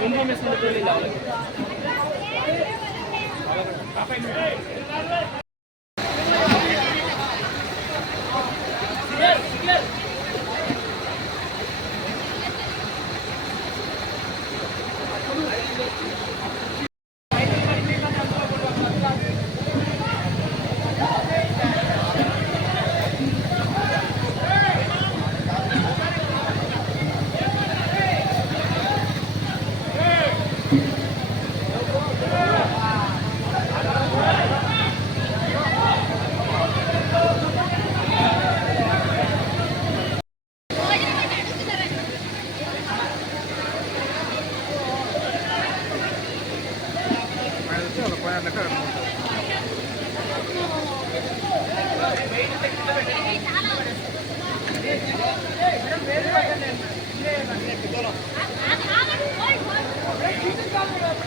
Information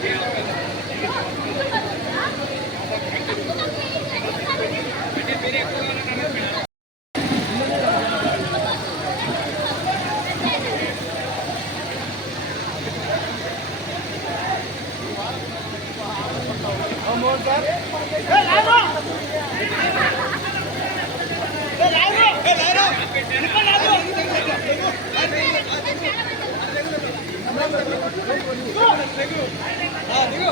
Hey, 아, 지금.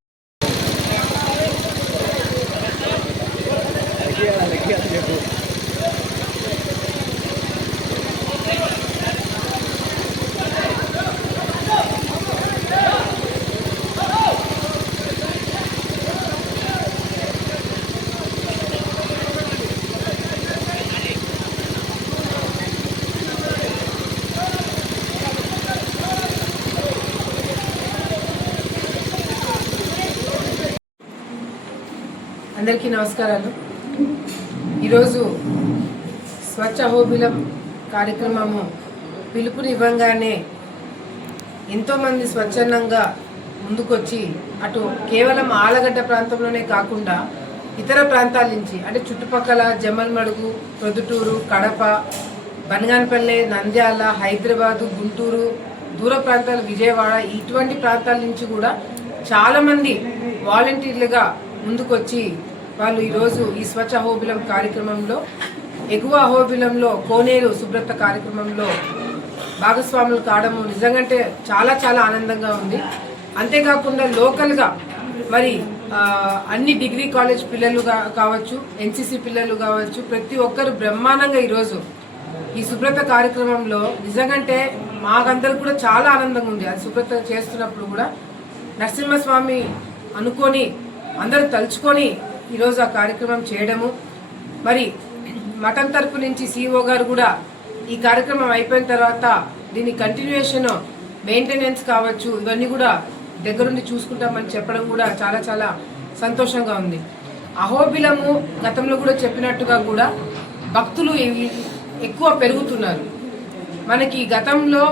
అందరికీ నమస్కారాలు. ఈరోజు స్వచ్ఛ హోబిలం కార్యక్రమము పిలుపునివ్వంగానే ఎంతోమంది స్వచ్ఛందంగా ముందుకొచ్చి అటు కేవలం ఆలగడ్డ ప్రాంతంలోనే కాకుండా ఇతర ప్రాంతాల నుంచి అంటే చుట్టుపక్కల జమల్మడుగు ప్రొద్దుటూరు కడప బనగానపల్లె నంద్యాల హైదరాబాదు గుంటూరు దూర ప్రాంతాలు విజయవాడ ఇటువంటి ప్రాంతాల నుంచి కూడా చాలామంది వాలంటీర్లుగా ముందుకొచ్చి వాళ్ళు ఈరోజు ఈ స్వచ్ఛ అహోబిలం కార్యక్రమంలో ఎగువ అహోబిలంలో కోనేరు శుభ్రత కార్యక్రమంలో భాగస్వాములు కావడము నిజంగంటే చాలా చాలా ఆనందంగా ఉంది. అంతేకాకుండా లోకల్గా మరి అన్ని డిగ్రీ కాలేజ్ పిల్లలు కావచ్చు ఎన్సీసీ పిల్లలు కావచ్చు ప్రతి ఒక్కరు బ్రహ్మాండంగా ఈరోజు ఈ శుభ్రత కార్యక్రమంలో నిజంగంటే మాకందరికి కూడా చాలా ఆనందంగా ఉంది. అది శుభ్రత చేస్తున్నప్పుడు కూడా నరసింహస్వామి అనుకొని అందరూ తలుచుకొని ఈరోజు ఆ కార్యక్రమం చేయడము. మరి మఠం తరపు నుంచి సిఇఓ గారు కూడా ఈ కార్యక్రమం అయిపోయిన తర్వాత దీని కంటిన్యూషన్ మెయింటెనెన్స్ కావచ్చు ఇవన్నీ కూడా దగ్గరుండి చూసుకుంటామని చెప్పడం కూడా చాలా చాలా సంతోషంగా ఉంది. అహోబిలము గతంలో కూడా చెప్పినట్టుగా కూడా భక్తులు ఎక్కువ పెరుగుతున్నారు. మనకి గతంలో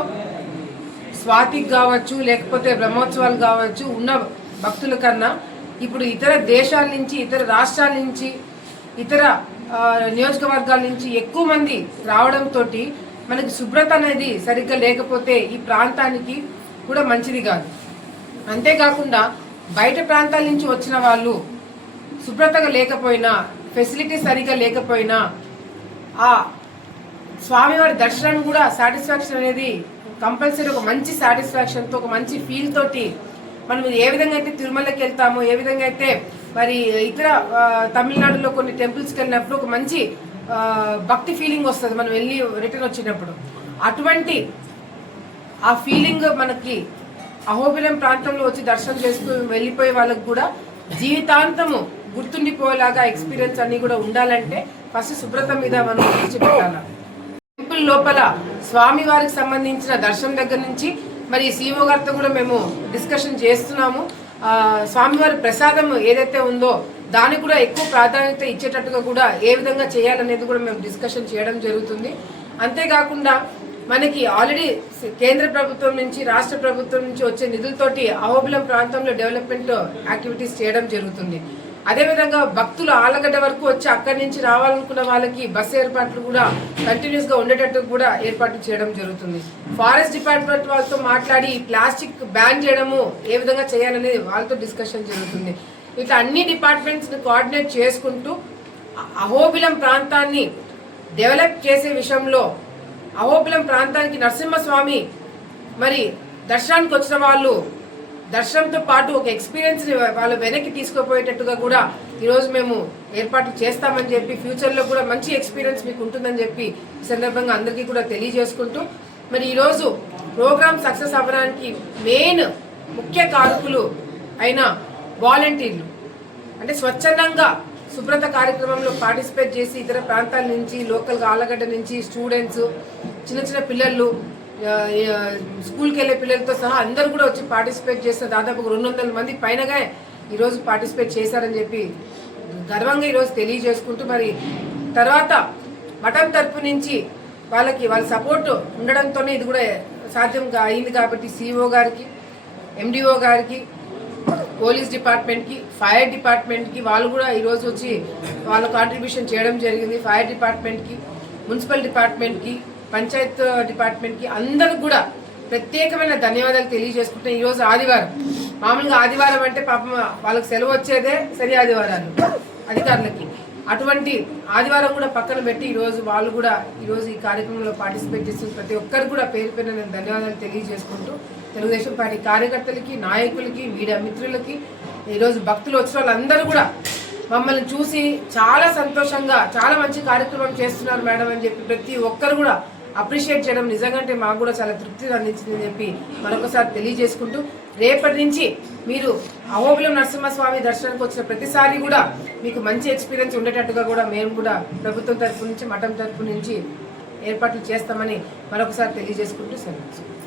స్వాతికి కావచ్చు లేకపోతే బ్రహ్మోత్సవాలు కావచ్చు ఉన్న భక్తుల కన్నా ఇప్పుడు ఇతర దేశాల నుంచి ఇతర రాష్ట్రాల నుంచి ఇతర నియోజకవర్గాల నుంచి ఎక్కువ మంది రావడంతో మనకి శుభ్రత అనేది సరిగ్గా లేకపోతే ఈ ప్రాంతానికి కూడా మంచిది కాదు. అంతేకాకుండా బయట ప్రాంతాల నుంచి వచ్చిన వాళ్ళు శుభ్రతగా లేకపోయినా ఫెసిలిటీ సరిగ్గా లేకపోయినా ఆ స్వామివారి దర్శనం కూడా సాటిస్ఫాక్షన్ అనేది కంపల్సరీ ఒక మంచి సాటిస్ఫాక్షన్తో ఒక మంచి ఫీల్ తోటి మనం ఏ విధంగా అయితే తిరుమలకి వెళ్తామో ఏ విధంగా అయితే మరి ఇతర తమిళనాడులో కొన్ని టెంపుల్స్కి వెళ్ళినప్పుడు ఒక మంచి భక్తి ఫీలింగ్ వస్తుంది మనం వెళ్ళి రిటర్న్ వచ్చినప్పుడు. అటువంటి ఆ ఫీలింగ్ మనకి అహోబిలం ప్రాంతంలో వచ్చి దర్శనం చేసుకుని వెళ్ళిపోయే వాళ్ళకి కూడా జీవితాంతము గుర్తుండిపోయేలాగా ఎక్స్పీరియన్స్ అన్ని కూడా ఉండాలంటే ఫస్ట్ శుభ్రత మీద మనం దృష్టి పెట్టాలి. టెంపుల్ లోపల స్వామి వారికి సంబంధించిన దర్శనం దగ్గర నుంచి మరి సీఓ గారితో కూడా మేము డిస్కషన్ చేస్తున్నాము. స్వామివారి ప్రసాదం ఏదైతే ఉందో దానికి కూడా ఎక్కువ ప్రాధాన్యత ఇచ్చేటట్టుగా కూడా ఏ విధంగా చేయాలనేది కూడా మేము డిస్కషన్ చేయడం జరుగుతుంది. అంతేకాకుండా మనకి ఆల్రెడీ కేంద్ర ప్రభుత్వం నుంచి రాష్ట్ర ప్రభుత్వం నుంచి వచ్చే నిధులతోటి అహోబిలం ప్రాంతంలో డెవలప్మెంట్ యాక్టివిటీస్ చేయడం జరుగుతుంది. అదేవిధంగా భక్తులు ఆలగడ్డ వరకు వచ్చి అక్కడి నుంచి రావాలనుకున్న వాళ్ళకి బస్సు ఏర్పాట్లు కూడా కంటిన్యూస్గా ఉండేటట్టు కూడా ఏర్పాట్లు చేయడం జరుగుతుంది. ఫారెస్ట్ డిపార్ట్మెంట్ వాళ్ళతో మాట్లాడి ప్లాస్టిక్ బ్యాన్ చేయడము ఏ విధంగా చేయాలనేది వాళ్ళతో డిస్కషన్ జరుగుతుంది. ఇట్లా అన్ని డిపార్ట్మెంట్స్ని కోఆర్డినేట్ చేసుకుంటూ అహోబిలం ప్రాంతాన్ని డెవలప్ చేసే విషయంలో అహోబిలం ప్రాంతానికి నరసింహస్వామి మరి దర్శనానికి వచ్చిన వాళ్ళు దర్శనంతో పాటు ఒక ఎక్స్పీరియన్స్ వాళ్ళు వెనక్కి తీసుకుపోయేటట్టుగా కూడా ఈరోజు మేము ఏర్పాట్లు చేస్తామని చెప్పి ఫ్యూచర్లో కూడా మంచి ఎక్స్పీరియన్స్ మీకు ఉంటుందని చెప్పి ఈ సందర్భంగా అందరికీ కూడా తెలియజేసుకుంటూ మరి ఈరోజు ప్రోగ్రామ్ సక్సెస్ అవ్వడానికి మెయిన్ ముఖ్య కారకులు అయిన వాలంటీర్లు అంటే స్వచ్ఛందంగా శుభ్రత కార్యక్రమంలో పార్టిసిపేట్ చేసి ఇతర ప్రాంతాల నుంచి లోకల్గా ఆలగడ్డ నుంచి స్టూడెంట్స్ చిన్న చిన్న పిల్లలు స్కూల్కి వెళ్ళే పిల్లలతో సహా అందరూ కూడా వచ్చి పార్టిసిపేట్ చేసిన దాదాపు రెండు వందల మంది పైనగా ఈరోజు పార్టిసిపేట్ చేశారని చెప్పి గర్వంగా ఈరోజు తెలియజేసుకుంటూ మరి తర్వాత మఠం తరపు నుంచి వాళ్ళకి వాళ్ళ సపోర్ట్ ఉండడంతోనే ఇది కూడా సాధ్యం అయింది కాబట్టి సిఇఓ గారికి ఎండిఓ గారికి పోలీస్ డిపార్ట్మెంట్కి ఫైర్ డిపార్ట్మెంట్కి వాళ్ళు కూడా ఈరోజు వచ్చి వాళ్ళ కాంట్రిబ్యూషన్ చేయడం జరిగింది. ఫైర్ డిపార్ట్మెంట్కి మున్సిపల్ డిపార్ట్మెంట్కి పంచాయత్ డిపార్ట్మెంట్కి అందరూ కూడా ప్రత్యేకమైన ధన్యవాదాలు తెలియజేసుకుంటే ఈరోజు ఆదివారం. మామూలుగా ఆదివారం అంటే పాపం వాళ్ళకి సెలవు వచ్చేదే సరి ఆదివారాలు అధికారులకి. అటువంటి ఆదివారం కూడా పక్కన పెట్టి ఈరోజు వాళ్ళు కూడా ఈరోజు ఈ కార్యక్రమంలో పార్టిసిపేట్ చేస్తున్న ప్రతి ఒక్కరు కూడా పేరు పేరున నేను ధన్యవాదాలు తెలియజేసుకుంటూ తెలుగుదేశం పార్టీ కార్యకర్తలకి నాయకులకి మీడియా మిత్రులకి ఈరోజు భక్తులు వచ్చిన వాళ్ళందరూ కూడా మమ్మల్ని చూసి చాలా సంతోషంగా చాలా మంచి కార్యక్రమం చేస్తున్నారు మేడం అని చెప్పి ప్రతి ఒక్కరు కూడా అప్రిషియేట్ చేయడం నిజంగా అంటే మాకు కూడా చాలా తృప్తిని అందించిందని చెప్పి మరొకసారి తెలియజేసుకుంటూ రేపటి నుంచి మీరు అహోబిలం నరసింహస్వామి దర్శనానికి వచ్చిన ప్రతిసారి కూడా మీకు మంచి ఎక్స్పీరియన్స్ ఉండేటట్టుగా కూడా మేము కూడా ప్రభుత్వం తరపు నుంచి మఠం తరపు నుంచి ఏర్పాట్లు చేస్తామని మరొకసారి తెలియజేసుకుంటూ సెలవు.